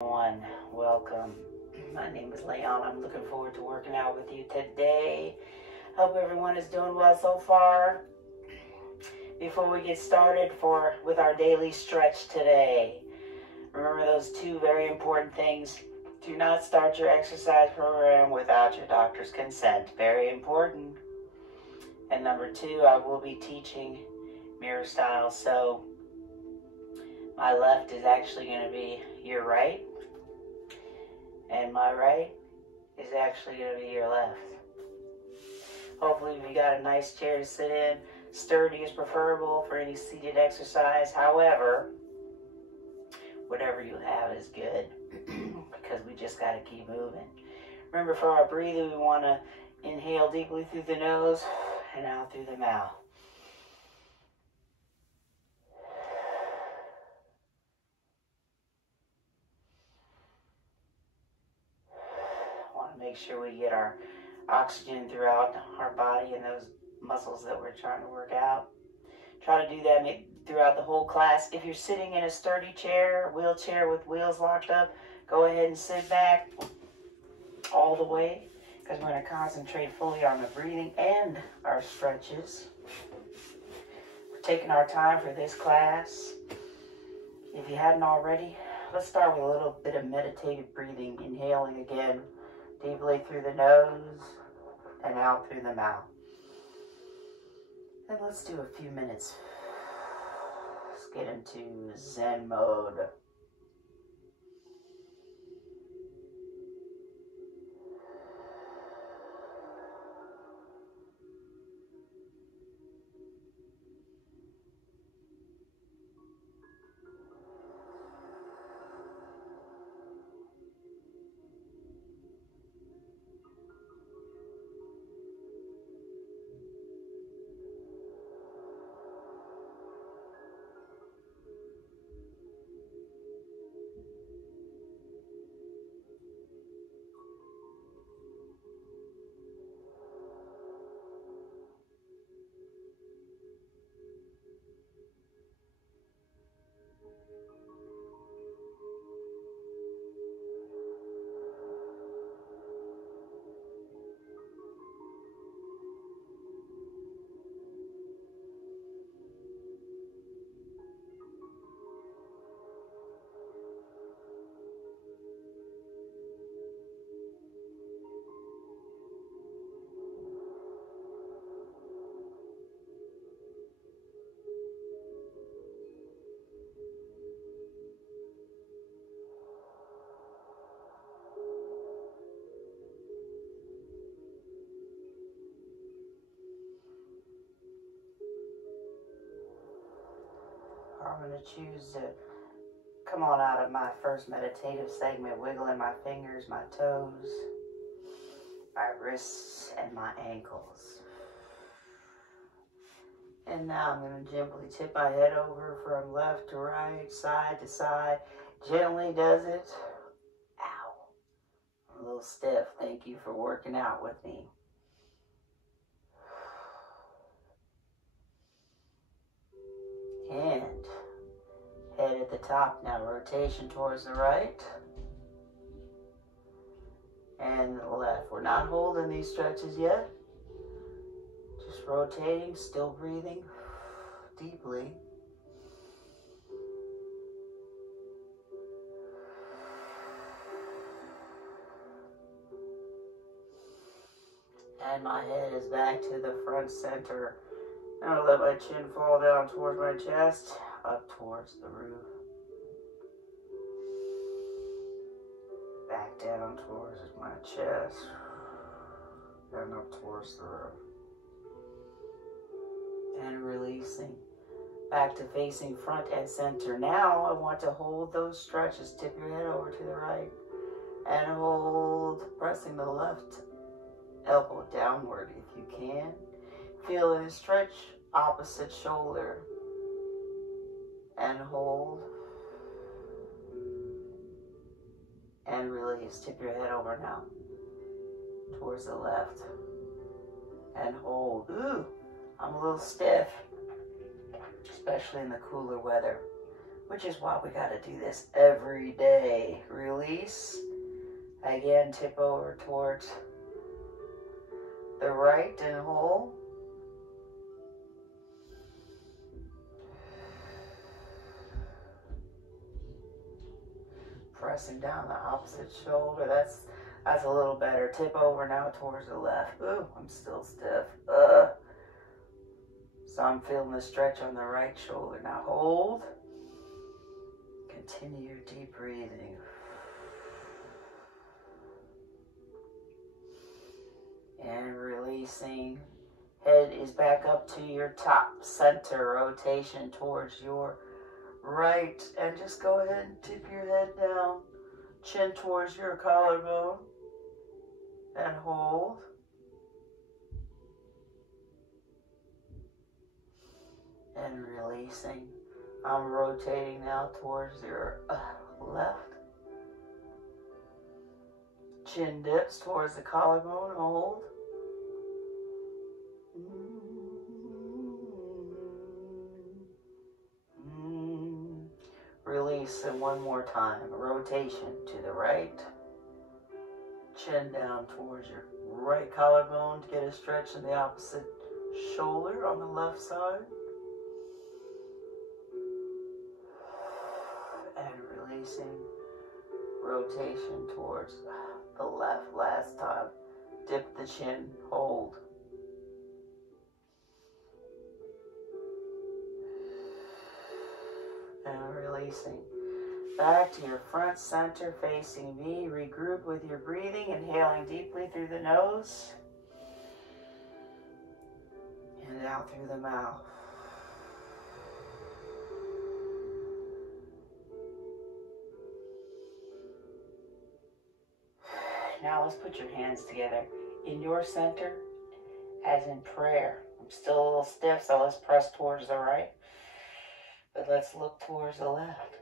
Everyone, welcome. My name is Leiana. I'm looking forward to working out with you today. Hope everyone is doing well so far. Before we get started with our daily stretch today, remember those two very important things. Do not start your exercise program without your doctor's consent. Very important. And number two, I will be teaching mirror style. So my left is actually going to be your right, and my right is actually going to be your left. Hopefully you got a nice chair to sit in. Sturdy is preferable for any seated exercise. However, whatever you have is good because we just got to keep moving. Remember, for our breathing, we want to inhale deeply through the nose and out through the mouth. Make sure we get our oxygen throughout our body and those muscles that we're trying to work out. Try to do that throughout the whole class. If you're sitting in a sturdy chair, wheelchair with wheels locked up, go ahead and sit back all the way because we're going to concentrate fully on the breathing and our stretches. We're taking our time for this class. If you hadn't already, let's start with a little bit of meditative breathing, inhaling again. Deeply through the nose and out through the mouth. And let's do a few minutes. Let's get into Zen mode. I'm going to choose to come on out of my first meditative segment, wiggling my fingers, my toes, my wrists, and my ankles. And now I'm going to gently tip my head over from left to right, side to side. Gently does it. Ow. I'm a little stiff. Thank you for working out with me. And head at the top. Now rotation towards the right and the left. We're not holding these stretches yet. Just rotating, still breathing deeply. And my head is back to the front center. Now let my chin fall down towards my chest, up towards the roof. Back down towards my chest, and up towards the roof. And releasing. Back to facing front and center. Now I want to hold those stretches. Tip your head over to the right. And hold, pressing the left elbow downward if you can. Feel a stretch opposite shoulder. And hold. And release. Tip your head over now. Towards the left. And hold. Ooh, I'm a little stiff. Especially in the cooler weather. which is why we got to do this every day. Release. Again, tip over towards the right and hold. Pressing down the opposite shoulder. That's a little better. Tip over now towards the left. Ooh, I'm still stiff. So I'm feeling the stretch on the right shoulder. Now hold. Continue your deep breathing. And releasing. Head is back up to your top center. Rotation towards your right. And just go ahead and tip your head down. Chin towards your collarbone. And hold. And releasing. I'm rotating now towards your left. Chin dips towards the collarbone. Hold. Release, and one more time. Rotation to the right. Chin down towards your right collarbone to get a stretch in the opposite shoulder on the left side. And releasing. Rotation towards the left last time. Dip the chin. Hold. And releasing. Back to your front center facing me. Regroup with your breathing. Inhaling deeply through the nose. And out through the mouth. Now let's put your hands together in your center as in prayer. I'm still a little stiff, so let's press towards the right. But let's look towards the left.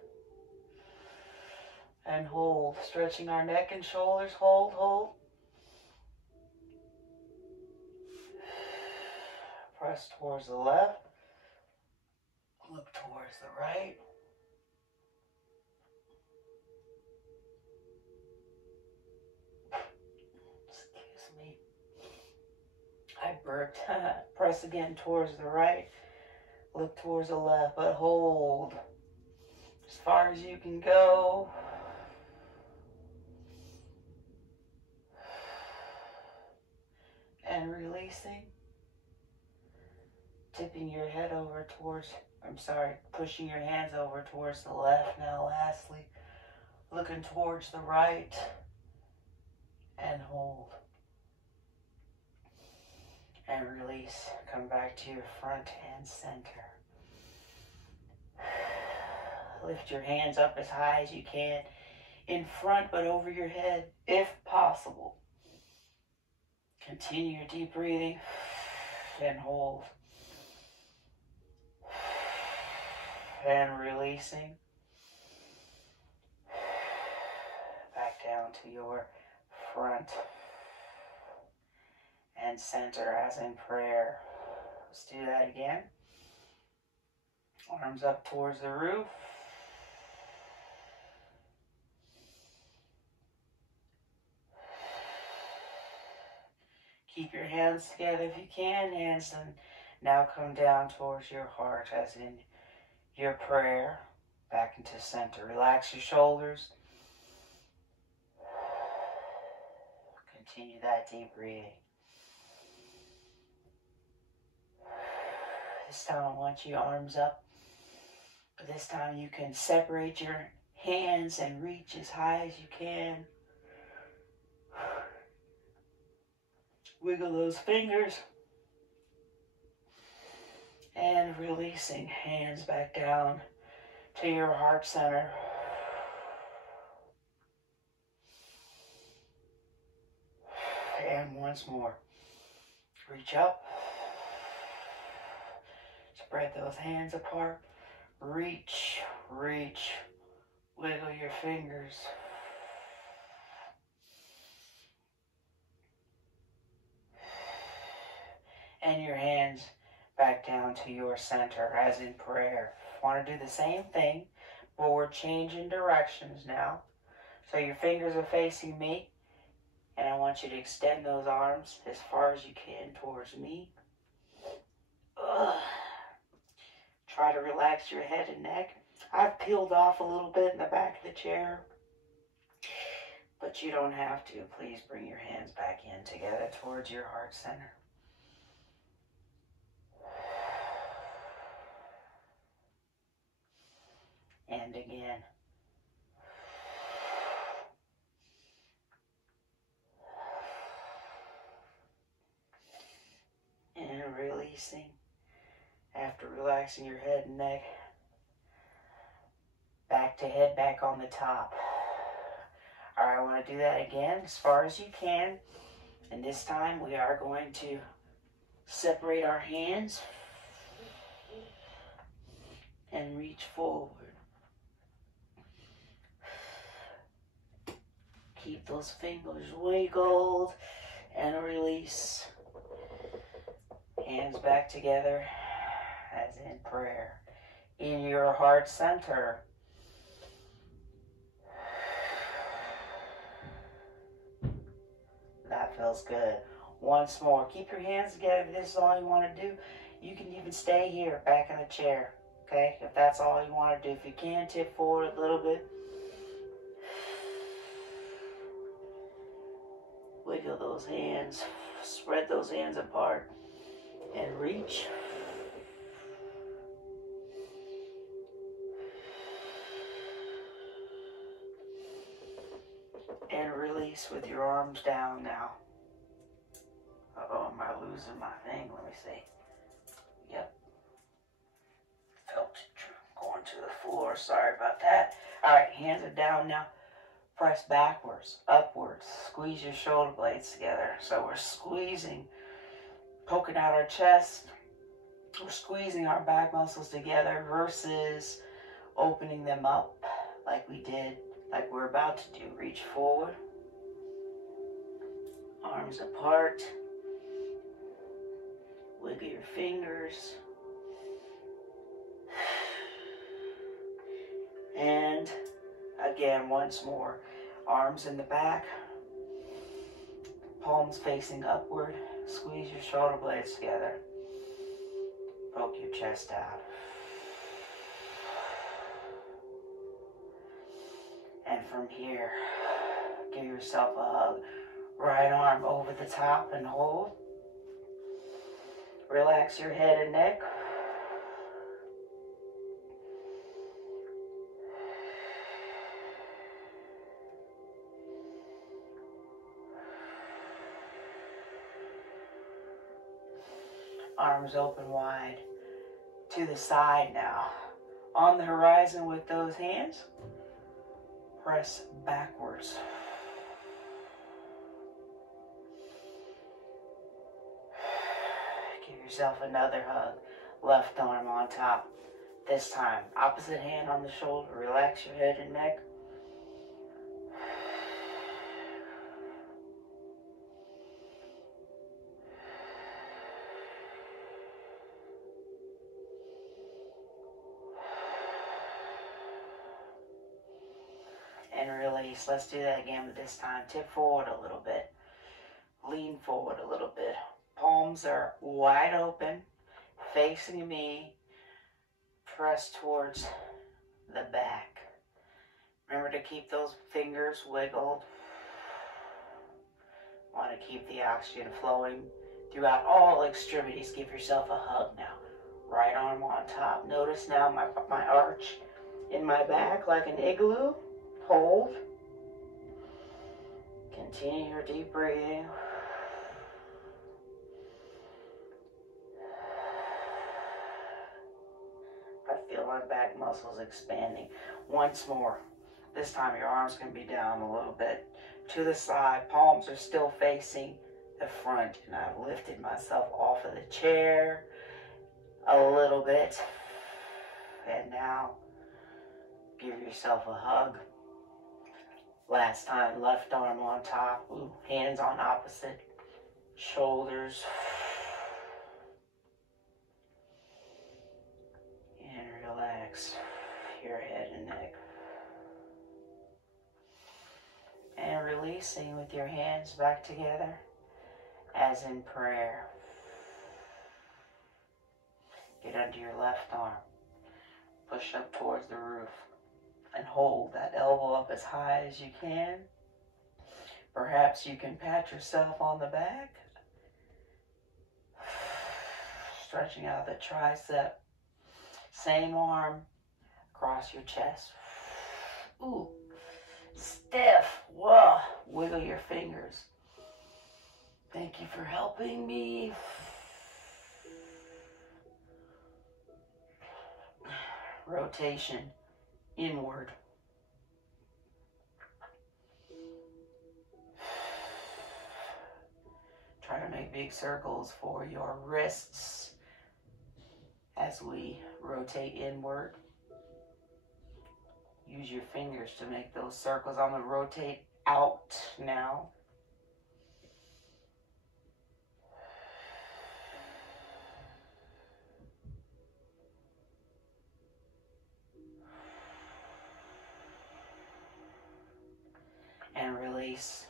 And hold, stretching our neck and shoulders. Hold, hold. Press towards the left. Look towards the right. Excuse me. I burped. Press again towards the right. Look towards the left, but hold as far as you can go. And releasing. Tipping your head over towards, pushing your hands over towards the left. Now lastly, looking towards the right. And hold. And release. Come back to your front and center. Lift your hands up as high as you can. In front but over your head, if possible. Continue your deep breathing. And hold. And releasing. Back down to your front and center as in prayer. Let's do that again. Arms up towards the roof. Keep your hands together if you can. Hands and now come down towards your heart as in your prayer. Back into center. Relax your shoulders. Continue that deep breathing. This time I want your arms up. But this time you can separate your hands and reach as high as you can. Wiggle those fingers. And releasing, hands back down to your heart center. And once more. Reach up. Spread those hands apart. Reach, reach. Wiggle your fingers. And your hands back down to your center as in prayer. Want to do the same thing, Well, we're changing directions now. So your fingers are facing me, and I want you to extend those arms as far as you can towards me. Ugh. Try to relax your head and neck. I've peeled off a little bit in the back of the chair, but you don't have to. Please bring your hands back in together towards your heart center. And again. And releasing. After relaxing your head and neck, back to head back on the top. All right, I want to do that again as far as you can. And this time we are going to separate our hands and reach forward. Keep those fingers wiggled and release. Hands back together as in prayer. In your heart center. That feels good. Once more. Keep your hands together if this is all you want to do. You can even stay here, back in the chair. Okay? If that's all you want to do. If you can, tip forward a little bit. Wiggle those hands. Spread those hands apart. And reach. And release with your arms down now. Uh-oh, am I losing my thing? Let me see. Yep. Felt it going to the floor. Sorry about that. All right, hands are down now. Press backwards, upwards. Squeeze your shoulder blades together. So we're squeezing, poking out our chest. We're squeezing our back muscles together versus opening them up like we did, like we're about to do. Reach forward. Arms apart. Wiggle your fingers. And again, once more. Arms in the back. Palms facing upward. Squeeze your shoulder blades together. Poke your chest out. And from here, give yourself a hug. Right arm over the top and hold. Relax your head and neck. Arms open wide to the side now. On the horizon with those hands, press backwards. Give yourself another hug. Left arm on top. This time, opposite hand on the shoulder. Relax your head and neck. And release. Let's do that again, but this time tip forward a little bit. Lean forward a little bit. Palms are wide open, facing me. Press towards the back. Remember to keep those fingers wiggled. Want to keep the oxygen flowing throughout all extremities. Give yourself a hug now. Right arm on top. Notice now my arch in my back like an igloo. Hold. Continue your deep breathing. I feel my back muscles expanding. Once more. This time your arms can be down a little bit to the side. Palms are still facing the front. And I've lifted myself off of the chair a little bit. And now give yourself a hug. Last time, left arm on top. Ooh, hands on opposite shoulders. And relax your head and neck. releasing with your hands back together as in prayer. Get under your left arm. Push up towards the roof and hold that elbow up as high as you can. Perhaps you can pat yourself on the back. Stretching out the tricep. Same arm across your chest. Ooh, stiff. Whoa. Wiggle your fingers. Thank you for helping me. Rotation inward. Try to make big circles for your wrists as we rotate inward. Use your fingers to make those circles. I'm going to rotate out now. And release.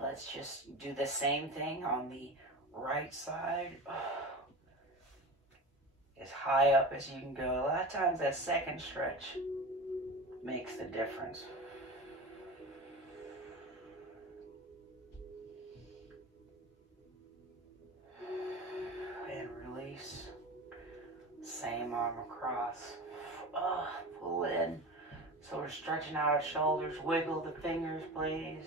Let's just do the same thing on the right side. As high up as you can go. A lot of times that second stretch makes the difference. And release. Same arm across. Pull in. So we're stretching out our shoulders. Wiggle the fingers, please.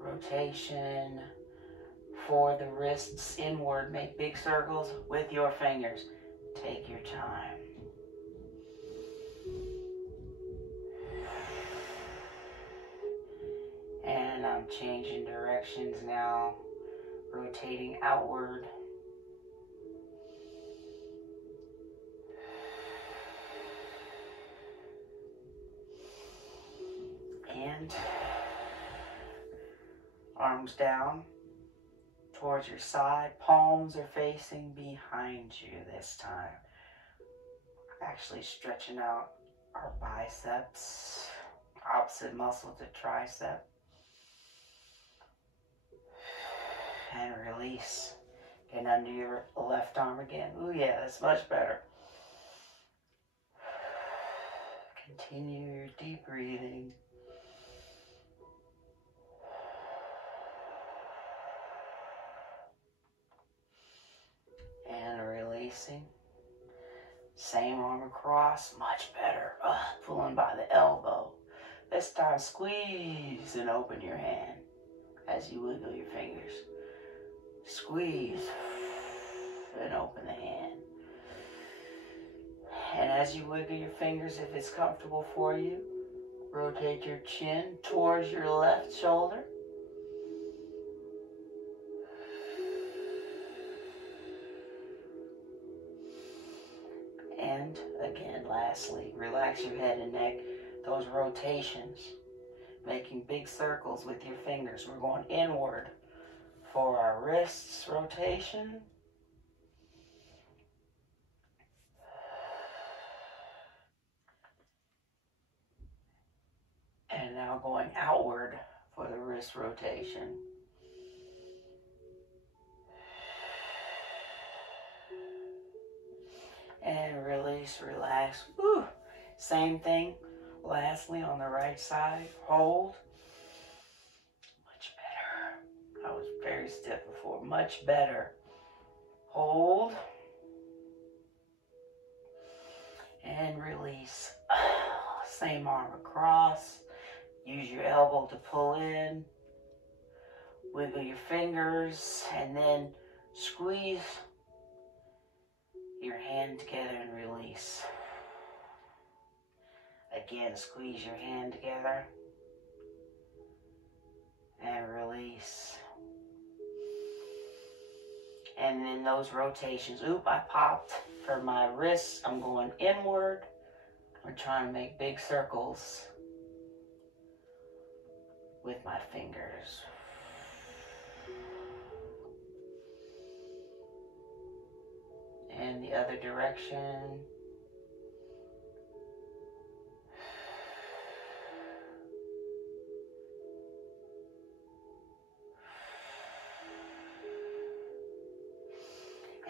Rotation for the wrists inward. Make big circles with your fingers. Take your time. And I'm changing directions now. Rotating outward. And arms down towards your side. Palms are facing behind you this time. Actually stretching out our biceps. Opposite muscle to tricep. And release. Get under your left arm again. Ooh yeah, that's much better. Continue your deep breathing. And releasing. Same arm across, much better. Pulling by the elbow. This time squeeze and open your hand as you wiggle your fingers. Squeeze and open the hand. And as you wiggle your fingers, if it's comfortable for you, rotate your chin towards your left shoulder. And again, lastly, relax your head and neck. Those rotations, making big circles with your fingers. We're going inward for our wrists rotation. And now going outward for the wrist rotation. And release, relax. Woo. Same thing. Lastly, on the right side, hold. Much better. I was very stiff before. Much better. Hold. And release. Same arm across. Use your elbow to pull in. Wiggle your fingers and then squeeze your hand together and release. Again, squeeze your hand together and release. And then those rotations. Oop, I popped for my wrists. I'm going inward. I'm trying to make big circles with my fingers. in the other direction.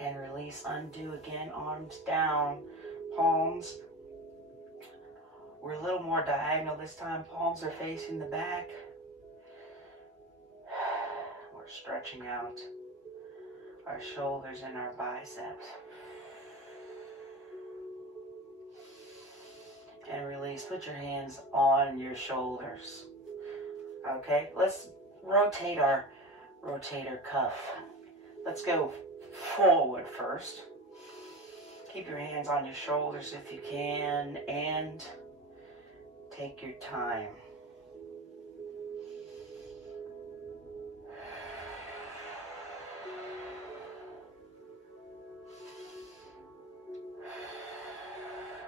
And release, undo again, arms down, palms. We're a little more diagonal this time. Palms are facing the back. We're stretching out our shoulders and our biceps. And release, put your hands on your shoulders. Okay, let's rotate our rotator cuff. Let's go forward first. Keep your hands on your shoulders if you can, and take your time.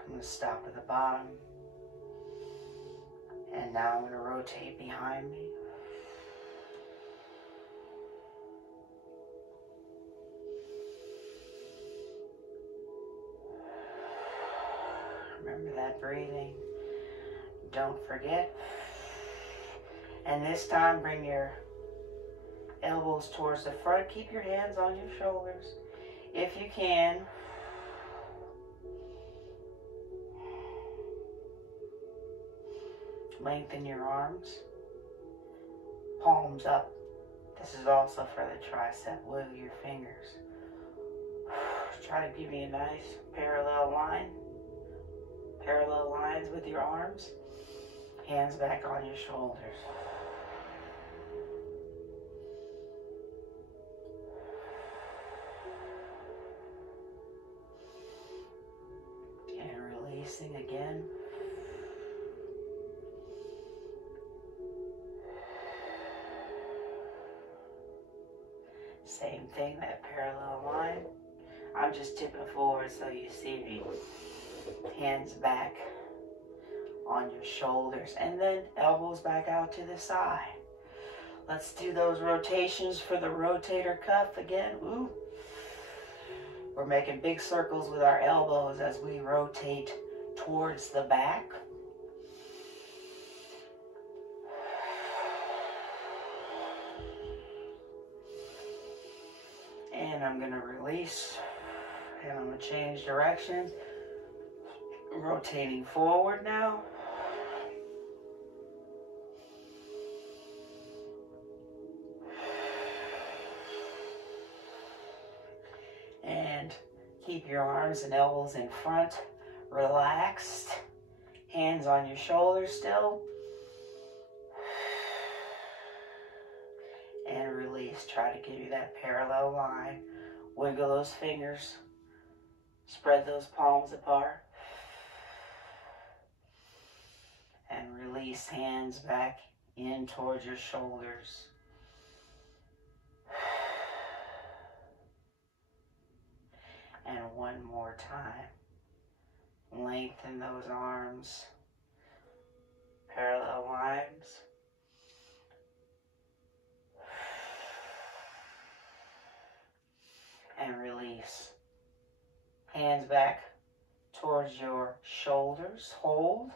I'm going to stop at the bottom. And now I'm going to rotate behind me. Remember that breathing. Don't forget. And this time, bring your elbows towards the front. Keep your hands on your shoulders if you can. Lengthen your arms. Palms up. This is also for the tricep. Wiggle your fingers. Try to give me a nice parallel line. Parallel lines with your arms. Hands back on your shoulders. And releasing again. Same thing, that parallel line. I'm just tipping forward so you see me. Hands back on your shoulders, and then elbows back out to the side. Let's do those rotations for the rotator cuff again. Ooh. We're making big circles with our elbows as we rotate towards the back. And I'm going to release, and I'm going to change directions. Rotating forward now. And keep your arms and elbows in front, relaxed. Hands on your shoulders still. And release. Try to give you that parallel line. Wiggle those fingers. Spread those palms apart. And release, hands back in towards your shoulders. And one more time. Lengthen those arms. Parallel lines. And release. Hands back towards your shoulders. Hold.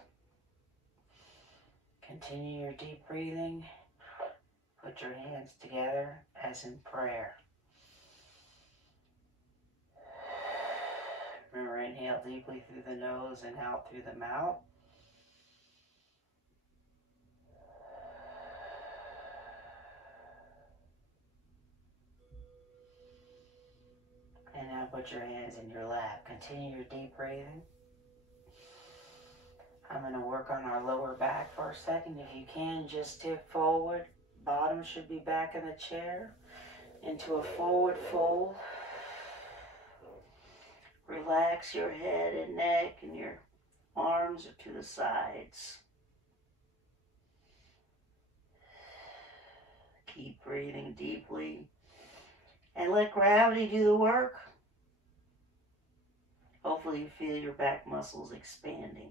Continue your deep breathing. Put your hands together as in prayer. Remember, inhale deeply through the nose and out through the mouth. And now put your hands in your lap. Continue your deep breathing. I'm going to work on our lower back for a second. If you can, just tip forward. Bottom should be back in the chair. Into a forward fold. Relax your head and neck, and your arms are to the sides. Keep breathing deeply. And let gravity do the work. Hopefully you feel your back muscles expanding.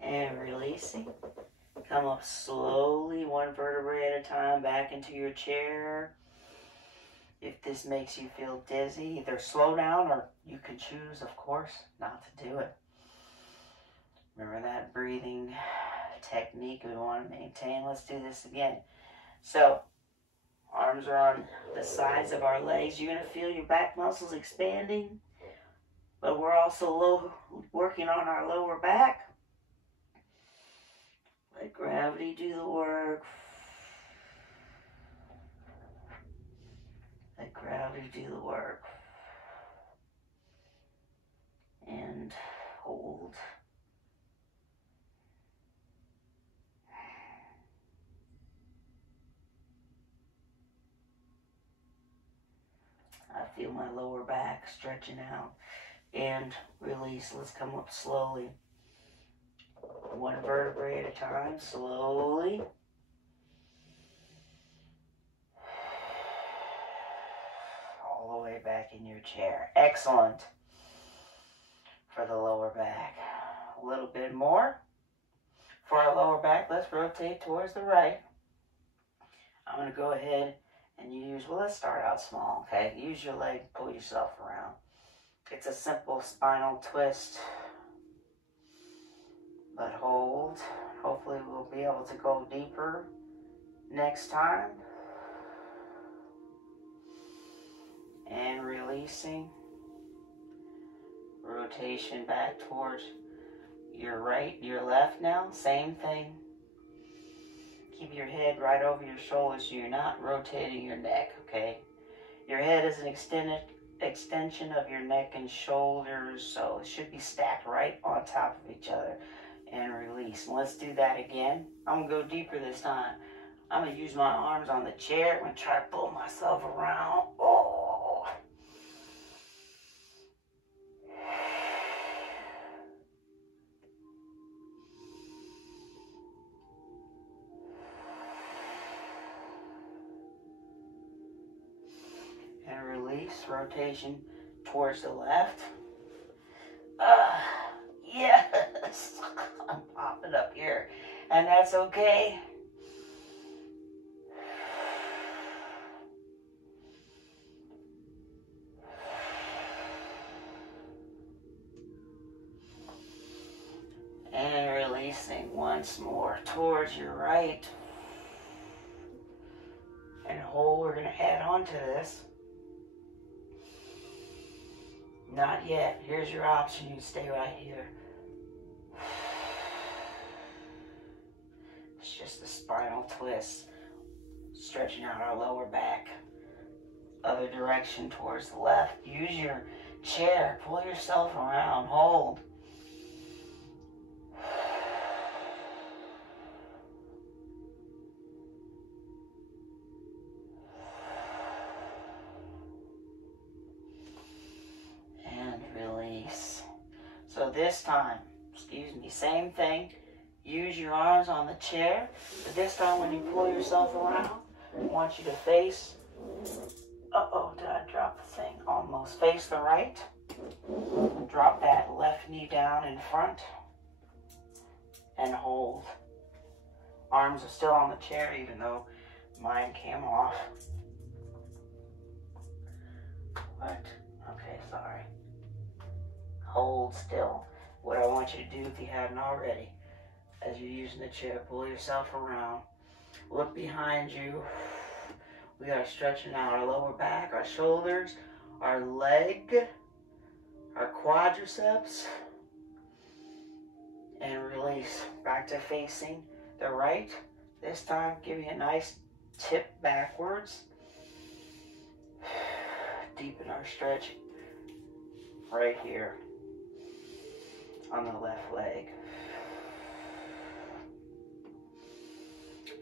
And releasing. Come up slowly, one vertebrae at a time, back into your chair. If this makes you feel dizzy, either slow down or you can choose, of course, not to do it. Remember that breathing technique we want to maintain. Let's do this again. So, arms are on the sides of our legs. You're going to feel your back muscles expanding, but we're also working on our lower back. Let gravity do the work. Let gravity do the work. And hold. I feel my lower back stretching out. And release. Let's come up slowly. One vertebrae at a time, slowly. All the way back in your chair. Excellent. For the lower back. A little bit more. For our lower back, let's rotate towards the right. I'm going to go ahead and use, well, let's start out small, okay? Use your leg, pull yourself around. It's a simple spinal twist. But hold. Hopefully we'll be able to go deeper next time. And releasing. Rotation back towards your right, your left now. Same thing. Keep your head right over your shoulders so you're not rotating your neck, okay? Your head is an extension of your neck and shoulders, so it should be stacked right on top of each other. And release. And let's do that again. I'm going to go deeper this time. I'm going to use my arms on the chair. I'm going to try to pull myself around. Oh. And release. Rotation towards the left. Yes. I'm popping up here. And that's okay. And releasing once more towards your right. And hold. We're going to add on to this. Not yet. Here's your option. You can stay right here. It's just a spinal twist. Stretching out our lower back. Other direction towards the left. Use your chair. Pull yourself around. Hold. And release. So this time, same thing. Use your arms on the chair. But this time when you pull yourself around, I want you to face, did I drop the thing? Almost. Face the right. Drop that left knee down in front. And hold. Arms are still on the chair even though mine came off. What? Okay, sorry. Hold still. What I want you to do if you haven't already, as you're using the chair, pull yourself around. Look behind you. We are stretching out our lower back, our shoulders, our leg, our quadriceps. And release. Back to facing the right. This time, give you a nice tip backwards. Deepen our stretch right here on the left leg.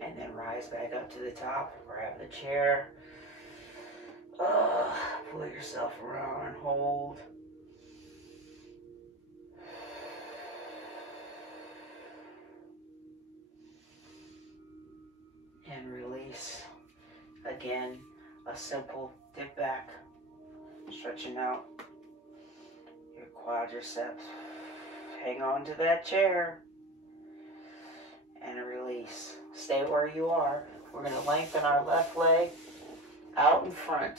And then rise back up to the top. Grab the chair. Pull yourself around and hold. And release. Again, a simple dip back. Stretching out your quadriceps. Hang on to that chair. and release. Stay where you are. We're going to lengthen our left leg out in front.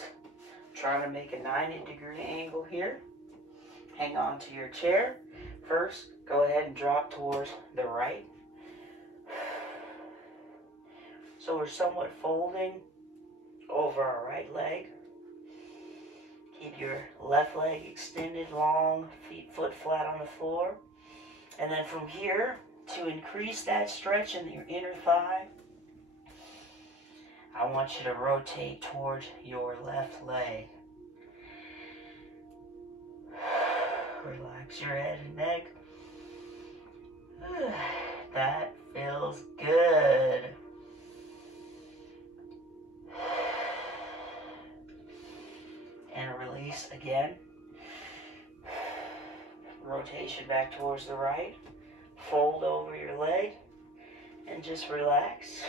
Trying to make a 90-degree angle here. Hang on to your chair. First, go ahead and drop towards the right. So we're somewhat folding over our right leg. Keep your left leg extended long, foot flat on the floor. And then from here, to increase that stretch in your inner thigh, I want you to rotate towards your left leg. Relax your head and neck. That feels good. And release again. Rotation back towards the right. Fold over your leg and just relax.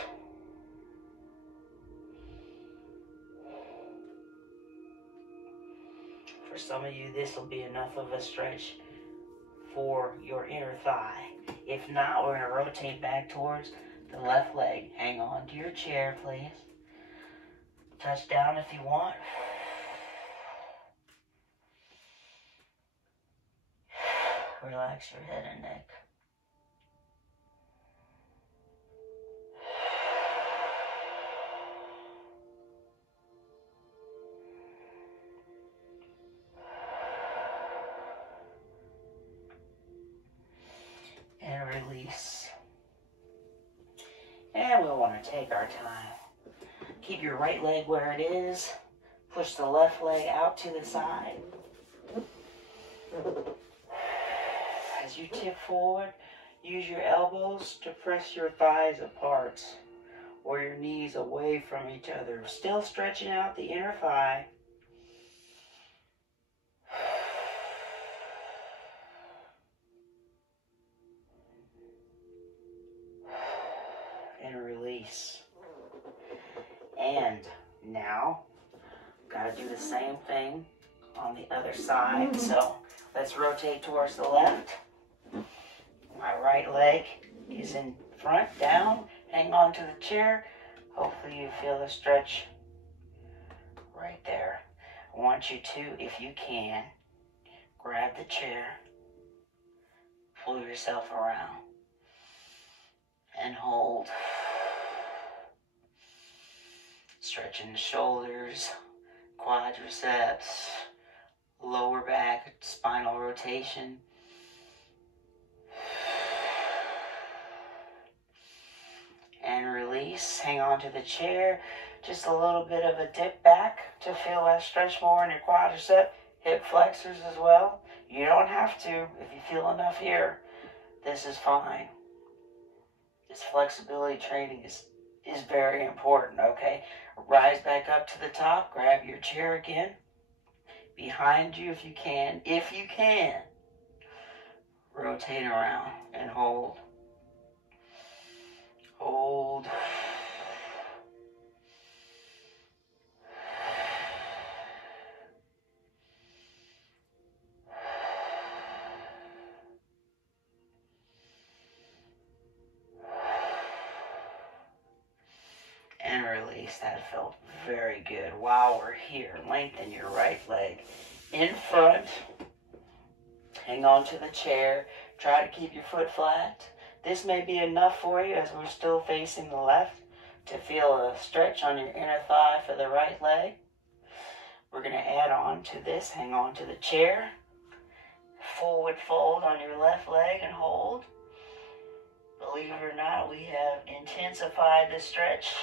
For some of you, this will be enough of a stretch for your inner thigh. If not, we're going to rotate back towards the left leg. Hang on to your chair, please. Touch down if you want. Relax your head and neck. And release. And we want to take our time. Keep your right leg where it is. Push the left leg out to the side. As you tip forward, use your elbows to press your thighs apart or your knees away from each other. Still stretching out the inner thigh. And release. And now, gotta do the same thing on the other side. So let's rotate towards the left. My right leg is in front, down. Hang on to the chair. Hopefully you feel the stretch right there. I want you to, if you can, grab the chair, pull yourself around, and hold. Stretching the shoulders, quadriceps, lower back, spinal rotation. And release. Hang on to the chair. Just a little bit of a dip back to feel that stretch more in your quadricep. Hip flexors as well. You don't have to. If you feel enough here, this is fine. This flexibility training is very important, okay? Rise back up to the top. Grab your chair again. Behind you if you can. If you can. Rotate around and hold. Hold. And release. That felt very good. While we're here, lengthen your right leg in front. Hang on to the chair. Try to keep your foot flat. This may be enough for you as we're still facing the left to feel a stretch on your inner thigh for the right leg. We're going to add on to this. Hang on to the chair. Forward fold on your left leg and hold. Believe it or not, we have intensified the stretch.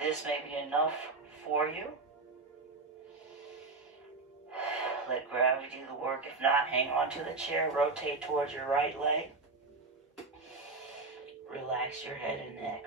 This may be enough for you. Let gravity do the work. If not, hang on to the chair. Rotate towards your right leg. Relax your head and neck.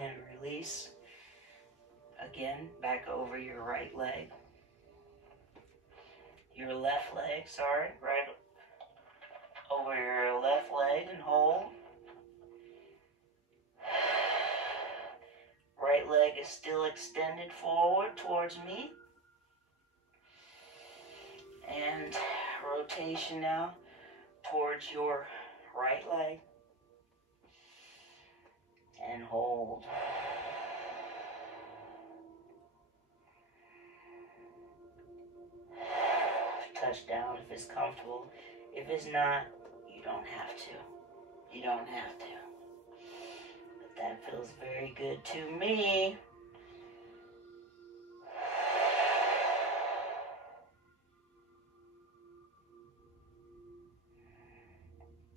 And release. Again, back over your right leg. Your left leg, sorry, right. over your left leg and hold. Right leg is still extended forward towards me. And rotation now towards your right leg. And hold. Touch down if it's comfortable. If it's not, you don't have to. You don't have to. But that feels very good to me.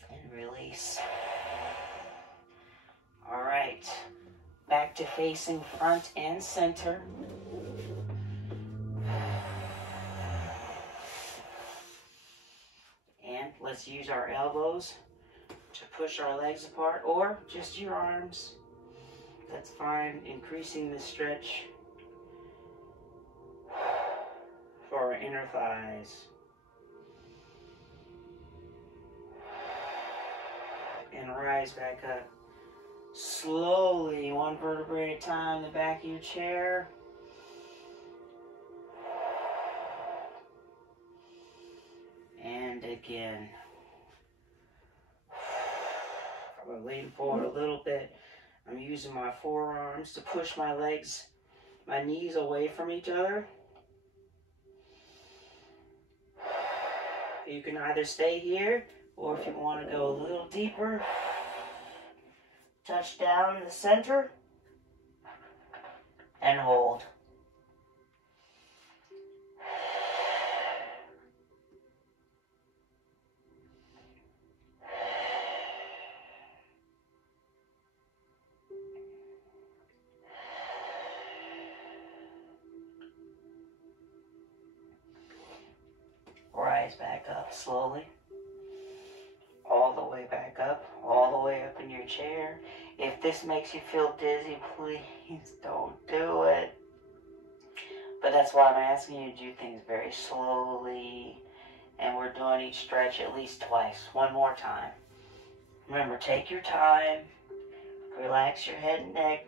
And release. All right. Back to facing front and center. And let's use our elbows to push our legs apart, or just your arms. That's fine. Increasing the stretch for our inner thighs. And rise back up. Slowly, one vertebrae at a time, the back of your chair. And again. I'm going to lean forward a little bit. I'm using my forearms to push my legs, my knees away from each other. You can either stay here, or if you want to go a little deeper, touch down in the center and hold. Rise back up slowly. All the way back up. All the way up in your chair. If this makes you feel dizzy, please don't do it. But that's why I'm asking you to do things very slowly. And we're doing each stretch at least twice. One more time. Remember, take your time. Relax your head and neck.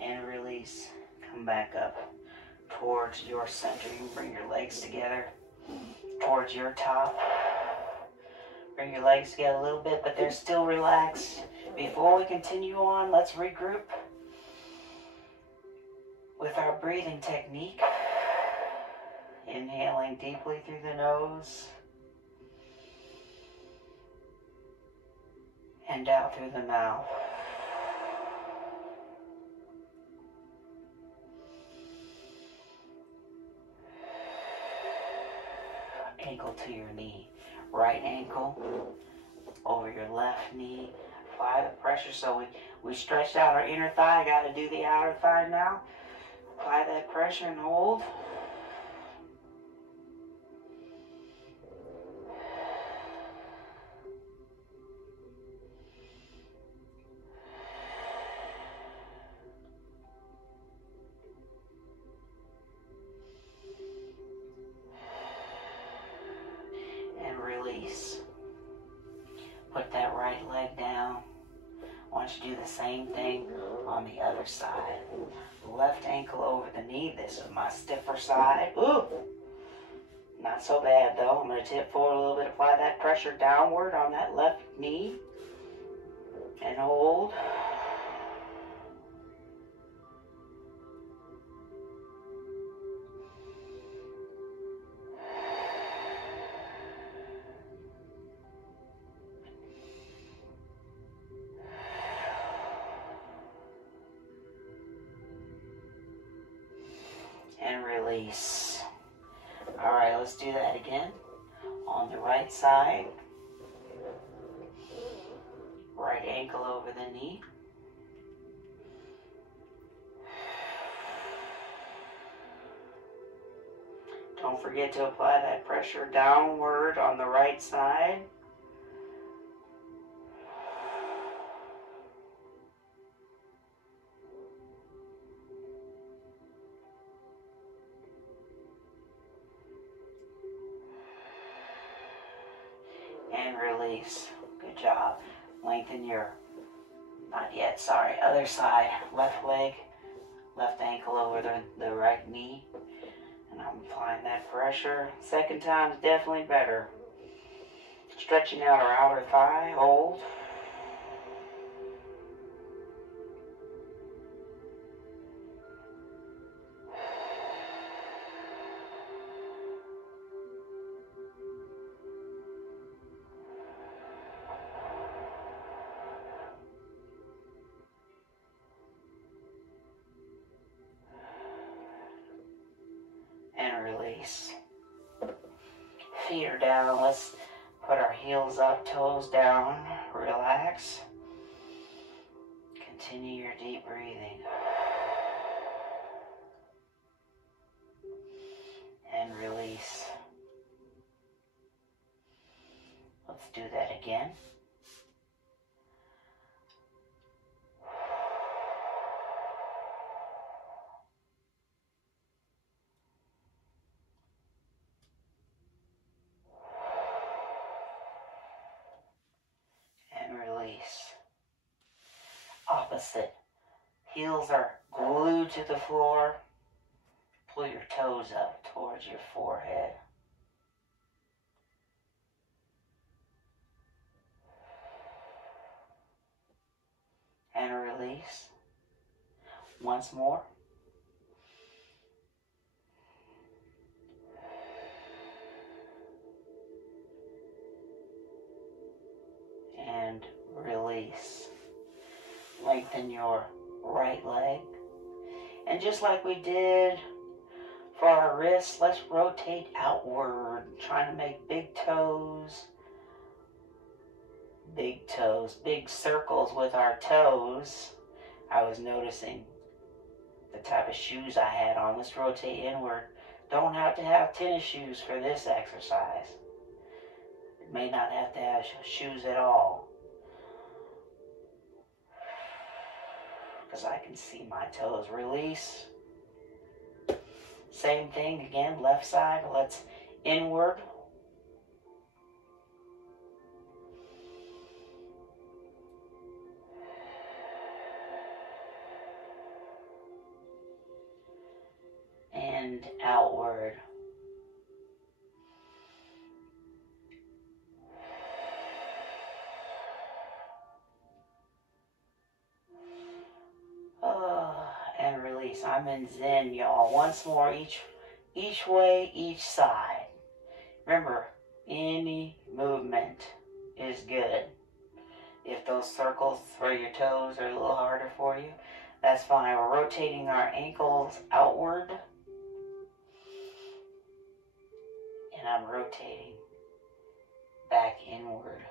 And release. Come back up towards your center. You bring your legs together towards your top. Bring your legs together a little bit, but they're still relaxed. Before we continue on, let's regroup with our breathing technique. Inhaling deeply through the nose and out through the mouth. Ankle to your knee. Right ankle over your left knee. Apply the pressure. So we stretched out our inner thigh. I got to do the outer thigh now. Apply that pressure and hold. Release. Put that right leg down. I want you to do the same thing on the other side. Left ankle over the knee. This is my stiffer side. Ooh! Not so bad though. I'm going to tip forward a little bit. Apply that pressure downward on that left knee. And hold. And release. All right, let's do that again. On the right side. Right ankle over the knee. Don't forget to apply that pressure downward on the right side. And release. Good job. Lengthen your, not yet, sorry, other side. Left leg, left ankle over the right knee. And I'm applying that pressure. Second time's definitely better. Stretching out our outer thigh. Hold. And release. Feet are down. Let's put our heels up, toes down. Relax. Continue your deep breathing. And release. Let's do that again. And release. Opposite. Heels are glued to the floor. Pull your toes up towards your forehead. And release. Once more. And release. Lengthen your right leg. And just like we did for our wrists, let's rotate outward, trying to make big toes, big circles with our toes. I was noticing the type of shoes I had on. Let's rotate inward. Don't have to have tennis shoes for this exercise. You may not have to have shoes at all, because I can see my toes. Release. Same thing again, left side. Let's inward. And outward. And release. I'm in Zen, y'all. Once more, each way, each side. Remember, any movement is good. If those circles for your toes are a little harder for you, that's fine. We're rotating our ankles outward. And I'm rotating back inward.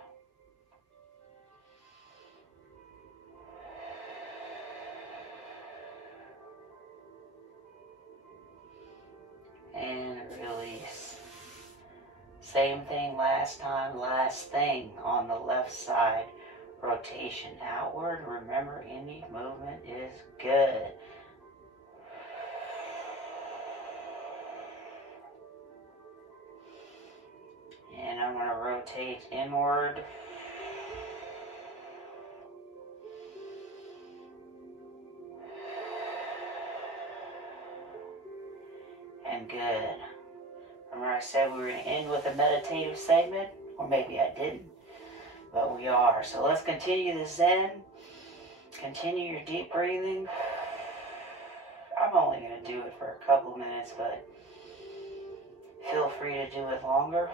And release. Same thing last time, last thing on the left side. Rotation outward. Remember, any movement is good. And I'm going to rotate inward. And good. Remember I said we were going to end with a meditative segment? Or maybe I didn't. But we are. So let's continue the Zen. Continue your deep breathing. I'm only going to do it for a couple of minutes, but feel free to do it longer.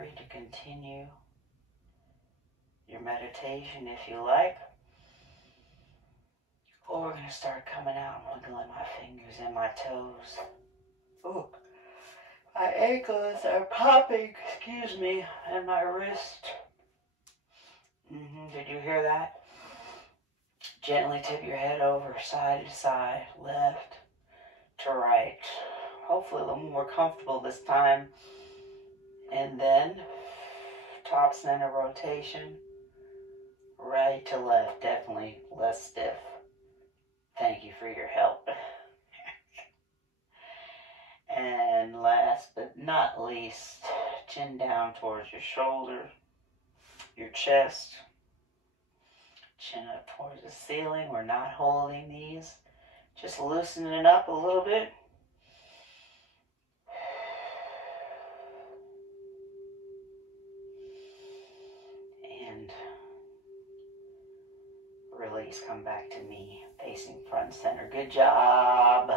free to continue your meditation if you like. Or we're going to start coming out and wiggling my fingers and my toes. Ooh, my ankles are popping, excuse me, and my wrist. Did you hear that? Gently tip your head over side to side, left to right. Hopefully a little more comfortable this time. And then top center rotation, right to left, definitely less stiff. Thank you for your help. And last but not least, chin down towards your shoulder, your chest, chin up towards the ceiling. We're not holding these, just loosening it up a little bit. And release, come back to me, facing front center. Good job,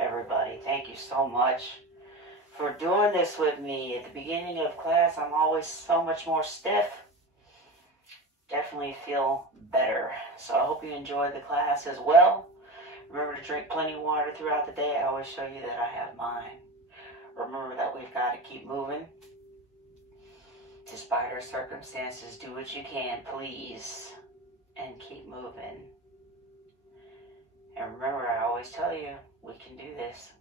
everybody. Thank you so much for doing this with me. At the beginning of class, I'm always so much more stiff. Definitely feel better. So I hope you enjoyed the class as well. Remember to drink plenty of water throughout the day. I always show you that I have mine. Remember that we've got to keep moving. Despite our circumstances, do what you can, please, and keep moving. And remember, I always tell you, we can do this.